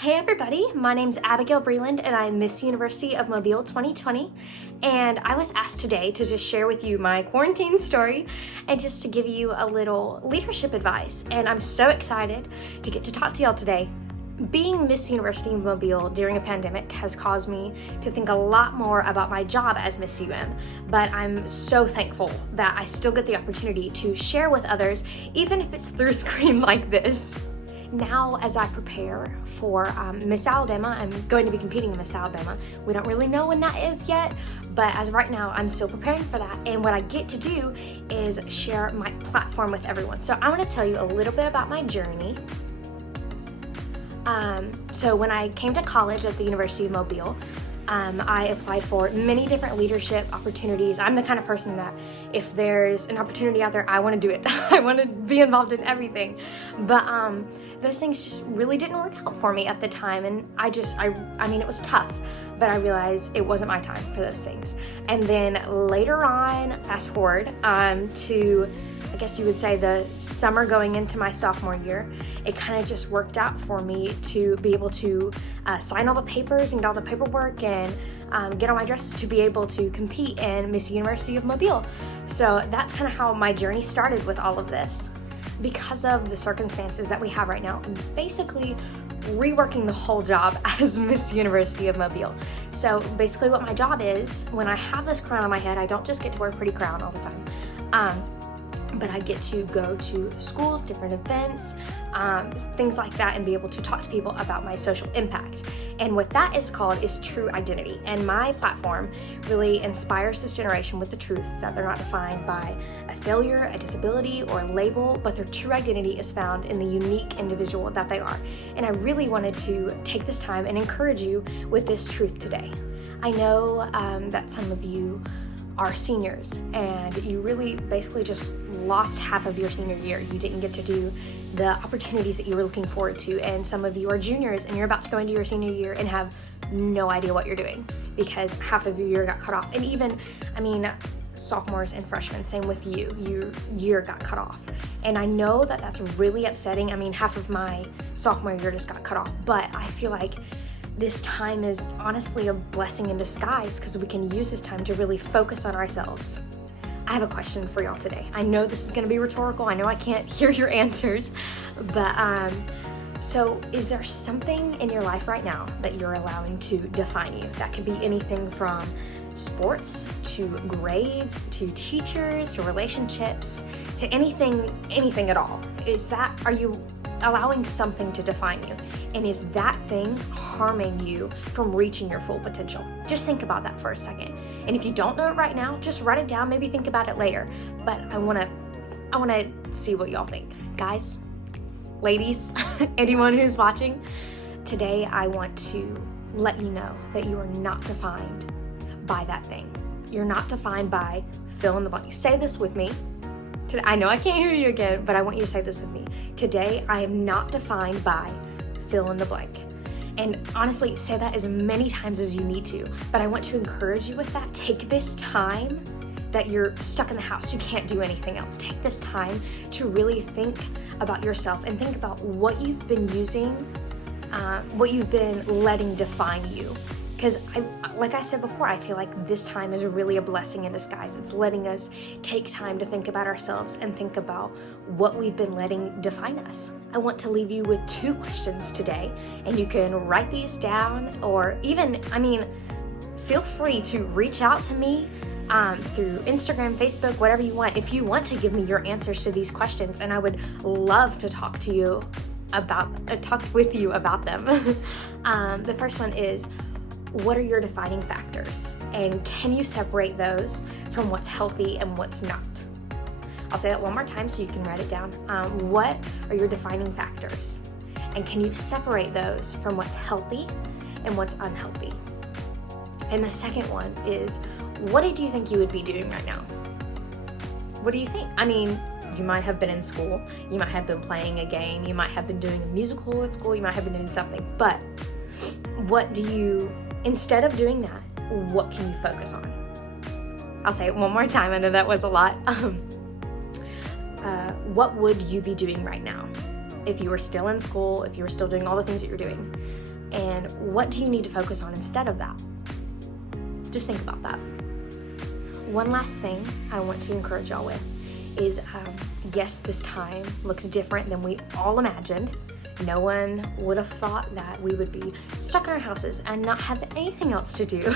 Hey everybody, my name's Abigail Breland and I'm Miss University of Mobile 2020, and I was asked today to just share with you my quarantine story and just to give you a little leadership advice, and I'm so excited to get to talk to y'all today. Being Miss University of Mobile during a pandemic has caused me to think a lot more about my job as Miss UM, but I'm so thankful that I still get the opportunity to share with others, even if it's through a screen like this. Now, as I prepare for Miss Alabama, I'm going to be competing in Miss Alabama. We don't really know when that is yet, but as of right now, I'm still preparing for that. And what I get to do is share my platform with everyone. So I want to tell you a little bit about my journey. So when I came to college at the University of Mobile, I applied for many different leadership opportunities. I'm the kind of person that if there's an opportunity out there, I want to do it. I want to be involved in everything. But those things just really didn't work out for me at the time. And I mean, it was tough, but I realized it wasn't my time for those things. And then later on, fast forward to, I guess you would say, the summer going into my sophomore year, it kind of just worked out for me to be able to sign all the papers and get all the paperwork and get all my dresses to be able to compete in Miss University of Mobile. So that's kind of how my journey started with all of this. Because of the circumstances that we have right now, I'm basically reworking the whole job as Miss University of Mobile. So basically what my job is, when I have this crown on my head, I don't just get to wear a pretty crown all the time. But I get to go to schools, different events, things like that, and be able to talk to people about my social impact. And what that is called is true identity. And my platform really inspires this generation with the truth that they're not defined by a failure, a disability, or a label, but their true identity is found in the unique individual that they are. And I really wanted to take this time and encourage you with this truth today. I know that some of you are seniors and you really basically just lost half of your senior year. You didn't get to do the opportunities that you were looking forward to, and some of you are juniors and you're about to go into your senior year and have no idea what you're doing because half of your year got cut off. And even, sophomores and freshmen, same with you, your year got cut off. And I know that that's really upsetting. Half of my sophomore year just got cut off, but I feel like this time is honestly a blessing in disguise because we can use this time to really focus on ourselves. I have a question for y'all today. I know this is going to be rhetorical. I know I can't hear your answers, but so is there something in your life right now that you're allowing to define you? That could be anything from sports to grades to teachers to relationships to anything at all. Are you allowing something to define you? And is that thing harming you from reaching your full potential? Just think about that for a second. And if you don't know it right now, just write it down, maybe think about it later. But I wanna see what y'all think. Guys, ladies, anyone who's watching, today I want to let you know that you are not defined by that thing. You're not defined by fill in the blank. Say this with me. I know I can't hear you again, but I want you to say this with me. Today, I am not defined by fill in the blank. And honestly, say that as many times as you need to. But I want to encourage you with that. Take this time that you're stuck in the house, you can't do anything else. Take this time to really think about yourself and think about what you've been using, what you've been letting define you. Because like I said before, I feel like this time is really a blessing in disguise. It's letting us take time to think about ourselves and think about what we've been letting define us. I want to leave you with 2 questions today, and you can write these down, or even, feel free to reach out to me through Instagram, Facebook, whatever you want, if you want to give me your answers to these questions, and I would love to talk with you about them. The first one is, what are your defining factors? And can you separate those from what's healthy and what's not? I'll say that one more time so you can write it down. What are your defining factors? And can you separate those from what's healthy and what's unhealthy? And the second one is, what do you think you would be doing right now? What do you think? You might have been in school, you might have been playing a game, you might have been doing a musical at school, you might have been doing something, but instead of doing that, what can you focus on? I'll say it one more time, I know that was a lot. What would you be doing right now? If you were still in school, if you were still doing all the things that you're doing, And what do you need to focus on instead of that? Just think about that. One last thing I want to encourage y'all with is, yes, this time looks different than we all imagined. No one would have thought that we would be stuck in our houses and not have anything else to do.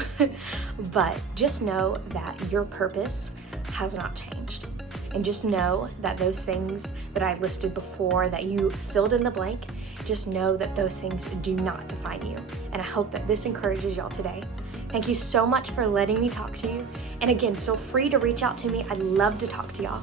But just know that your purpose has not changed. And just know that those things that I listed before, that you filled in the blank, just know that those things do not define you. And I hope that this encourages y'all today. Thank you so much for letting me talk to you. And again, feel free to reach out to me. I'd love to talk to y'all.